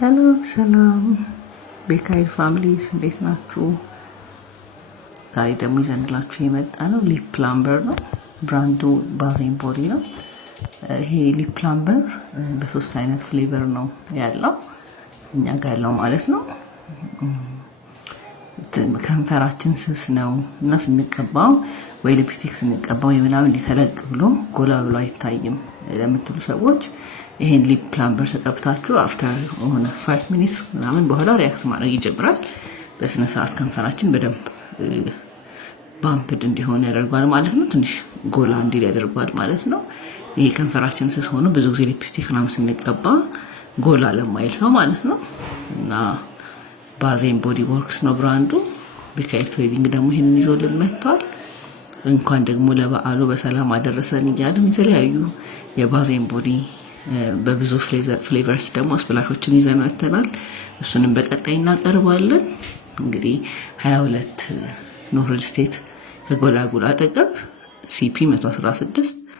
ሰላም ቤካይል ፋሚሊስ እንዴት ናችሁ? ዛሬ ደግሞ ይዘንላችሁ የመጣ ነው ሊፕ ፕላምበር ነው። ብራንዱ ባዜን ቦዲ ነው። ይሄ ሊፕ ፕላምበር በሶስት አይነት ፍሌቨር ነው ያለው እኛ ጋር ያለው ማለት ነው። ከንፈራችን ስስ ነው እና ስንቀባው ወይ ሊፕስቲክ ስንቀባው የምናምን እንዲተለቅ ብሎ ጎላ ብሎ አይታይም ለምትሉ ሰዎች ይሄን ሊፕ ፕላምበር ተቀብታችሁ አፍተር ሆነ 5 ሚኒትስ ምናምን በኋላ ሪአክት ማድረግ ይጀምራል። በስነ ስርዓት ከንፈራችን በደንብ ባምፕድ እንዲሆን ያደርጋል ማለት ነው። ትንሽ ጎላ እንዲል ያደርጋል ማለት ነው። ይሄ ከንፈራችን ስስ ሆኖ ብዙ ጊዜ ሊፕስቲክ ምናምን ስንቀባ ጎላ ለማይል ሰው ማለት ነው። እና ባዜን ቦዲ ወርክስ ነው ብራንዱ። ቤካይል ትሬዲንግ ደግሞ ይሄንን ይዞልን መጥቷል። እንኳን ደግሞ ለበዓሉ በሰላም አደረሰን እያልን የተለያዩ የባዜን ቦዲ በብዙ ፍሌቨርስ ደግሞ ስፕላሾችን ይዘን መጥተናል። እሱንም በቀጣይ እናቀርባለን። እንግዲህ 22 ኖርል ስቴት ከጎላጉላ አጠገብ ሲፒ 116